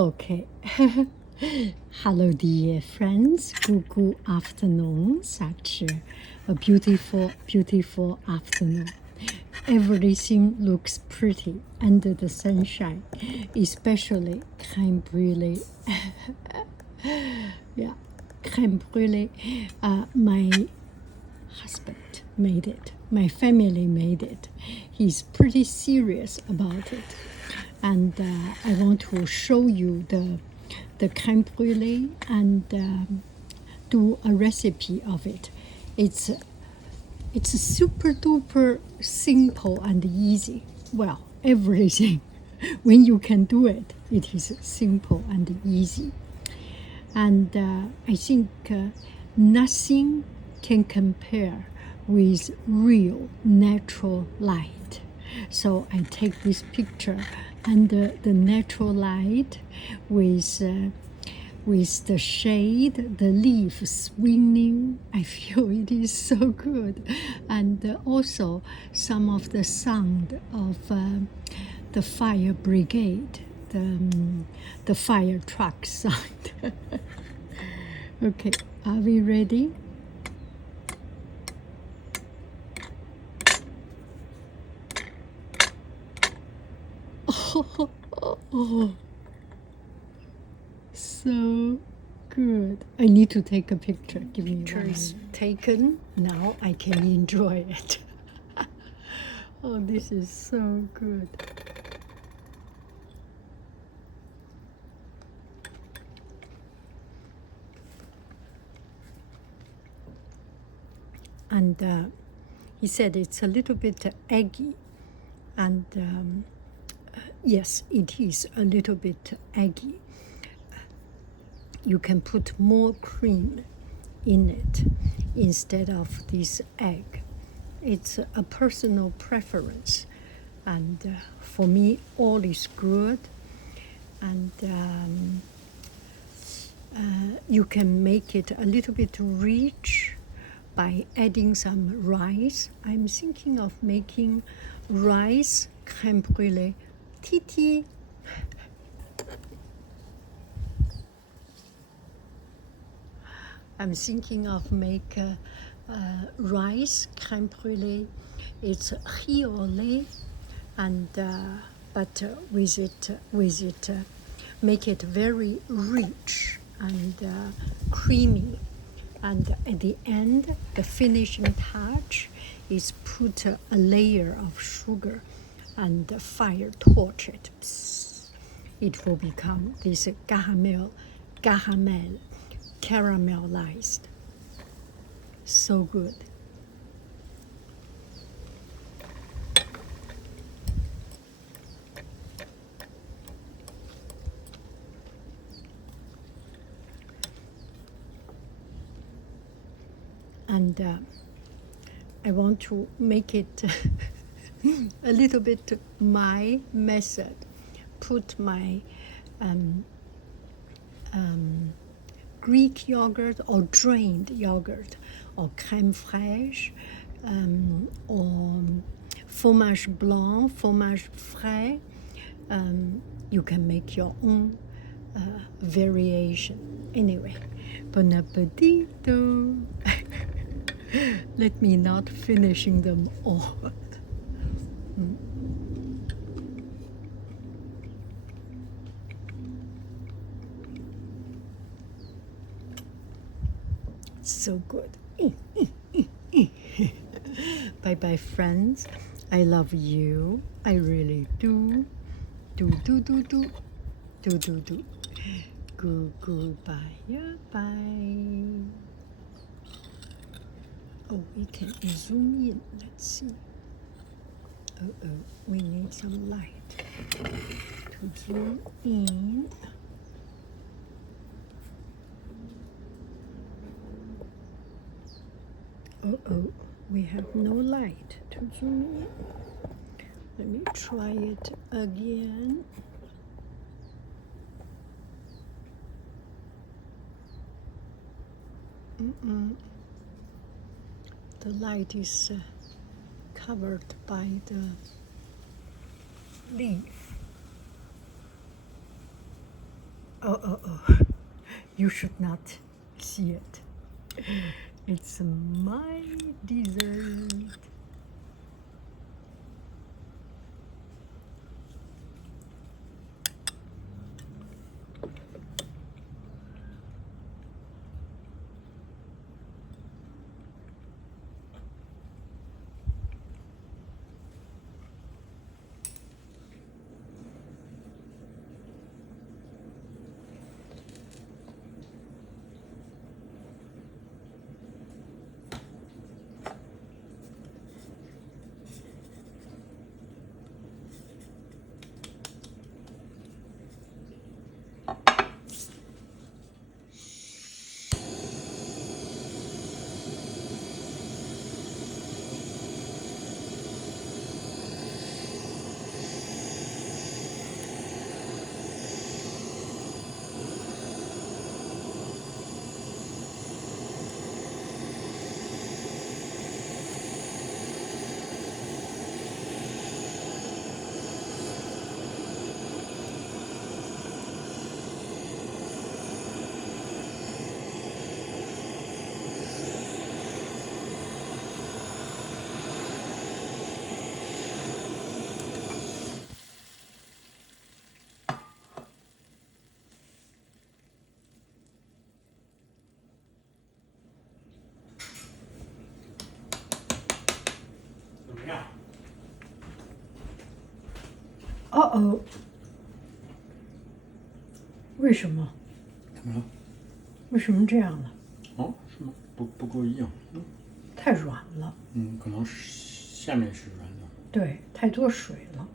Okay. Hello, dear friends. Good afternoon. Such a beautiful, beautiful afternoon. Everything looks pretty under the sunshine, especially creme brulee. Yeah, creme brulee. My husband made it. My family made it. He's pretty serious about it. And I want to show you the creme brulee and do a recipe of it. It's super duper simple and easy. Well, everything. When you can do it, it is simple and easy. And I think nothing can compare with real natural light. So I take this picture under the natural light with the shade, the leaf swinging. I feel it is so good. And also some of the sound of the fire brigade, the fire truck sound. Okay, are we ready? Oh, so good. I need to take a picture. Give me picture is taken. Now I can enjoy it. Oh, this is so good. And he said it's a little bit eggy. And yes, it is a little bit eggy. You can put more cream in it instead of this egg. It's a personal preference. And for me, all is good. And you can make it a little bit rich by adding some rice. I'm thinking of making rice crème brûlée. Titi. I'm thinking of make rice crème brûlée. It's riz au lait, and but with it, make it very rich and creamy. And at the end, the finishing touch is put a layer of sugar and fire torch it. It will become this caramelized. So good. And I want to make it a little bit my method. Put my Greek yogurt or drained yogurt or crème fraîche or fromage blanc, fromage frais. You can make your own variation. Anyway, bon appetito. Let me not finishing them all. So good. Bye bye, friends. I love you. I really do. Do. Goodbye. Yeah, bye. Oh, we can zoom in. Let's see. We need some light to zoom in. We have no light to zoom in. Let me try it again. The light is covered by the leaf. Oh. You should not see it. It's my dessert. Uh-oh. 为什么？怎么了？为什么这样呢？哦，是吗？不够硬。太软了。可能下面是软的。对，太多水了。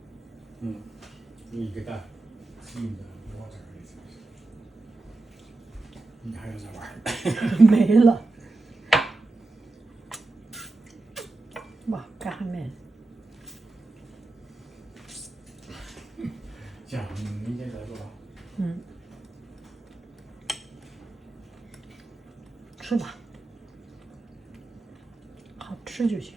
你给它浸的water， 你还要再玩？没了。哇，干面。行，明天再做吧。吃吧，好吃就行。